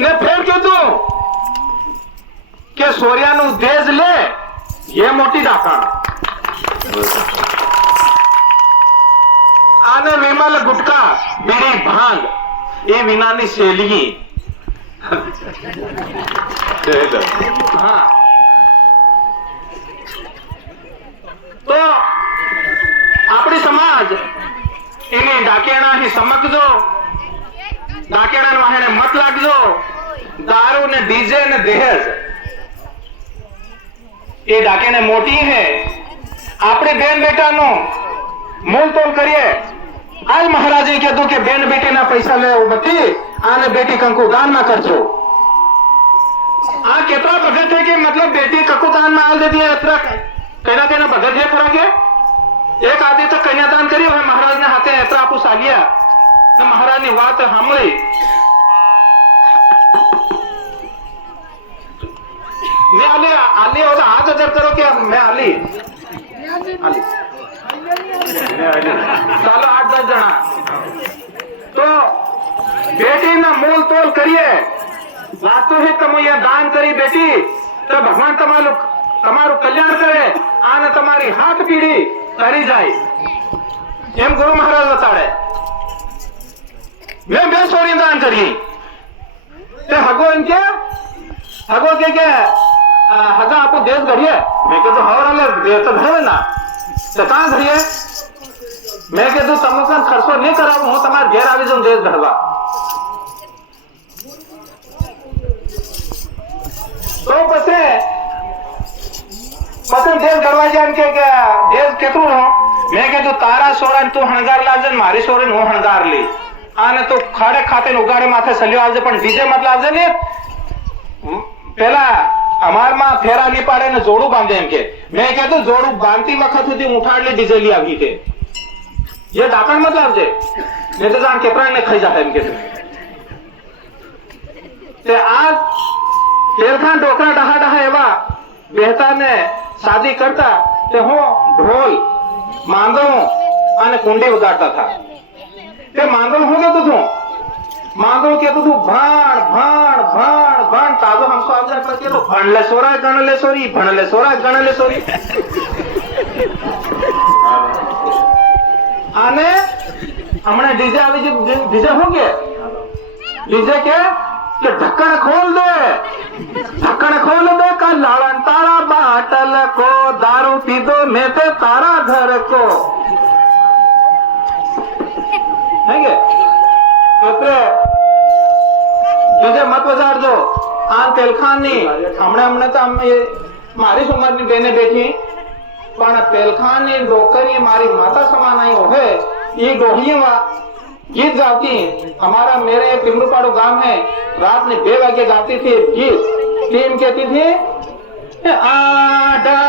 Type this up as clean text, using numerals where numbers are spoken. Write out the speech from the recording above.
ને ફેર કીધું કે સોરિયાનું દેજ લે એ મોટી ડાકણ આને વિમલ ગુટકા બીડી ભાંગ એ વિનાની શેલી હા તો આપણી સમાજ એને ડાકેણા ही સમજજો ડાકેણા વાહને મત લાગજો દારૂ ને ડીજે ને દહેજ એ ડાકેને મોટી હે આપણે બેન બેટાનો મોલ તોલ કરીએ આજ મહારાજે કીધું કે બેન બેટીના પૈસા લેવો બધી આને બેટી કંકુ દાનમાં કરજો આ કેટલા ભગત है कि मतलब बेटी कंकु दान में आल देती है अतरा कहना तेना भगत है खरा के एक आदमी तो कन्यादान करी है महाराज ने हाथे अतरा आपू सालिया तो महाराज ने बात सांभળી मैं आली आली और हाथ अदर करो कि मैं आली आली ચાલો 8-10 જણા તો બેટીના મૂલ તોલ કરીએ લાગતું है તમે અહીંયા દાન કરી બેટી તો ભગવાન તમારું કલ્યાણ કરે અને તમારી હાથ પીડી તરી જાય એમ ગુરુ મહારાજ બતાડે મેં બે સોરી દાન કરી તે હગો એમ કે હગો કે હગા આપો દેશ ઘડીએ મેં કીધું હવરાલે દેશ તો ઘડે ના તો કાં ઘડીએ મેં કીધું તમે પણ ખર્ચો નહીં કરાવું હું તમારા ઘેર આવી જાઉં દેશ ઘડવા તો પછી દેશ ઘડવા જાય કે દેશ કેટલું નો મેં કીધું તારા સોરા તું હણગાર લાવજે મારી સોરી હું હણગાર લી આને તું ખાડે ખાતે ઉગાડે માથે સલ્યો આવજે પણ ડીજે મત લાવજે ને પેલા અમારમાં ફેરા નહીં પાડે ને જોડું બાંધે એમ કે મેં કીધું જોડું બાંધતી વખત સુધી ઉઠાડલી ડીજે લી આવી કે ये दाकण मत लावजे नहीं तो जान केपरान ने खाई जाता है इनके ते आज तेलखान डोकरा डहा डहा एवा बेहता ने शादी करता ते हो ढोल मांदो અને કુંડી વગાડતા था તે માંગલ हो गया તું માંગલ કે તું ભાણ ભાણ ભાણ ભાણ તાજો हमको आज जाकर के तो भण ले सोरा गण ले सोरी भण ले सोरा गण ले सोरी आने हमने डीजे આવી જે डीजे हो गए डीजे के ढक्कन खोल दे का लालन तारा बाटल को दारू पी दो मैं तो तारा घर को है डीजे मत बजार दो आन तेलखान नहीं हमने तो मारी उम्र की बेने बैठी पण पेलखान ने डोकरी मारी माता समान आई होवे ये डोहिया गीत गाती हमारा मेरे पिमरूपाड़ो गांव है रात में 2 बजे गाती थी गीत टीम कहती थी आडा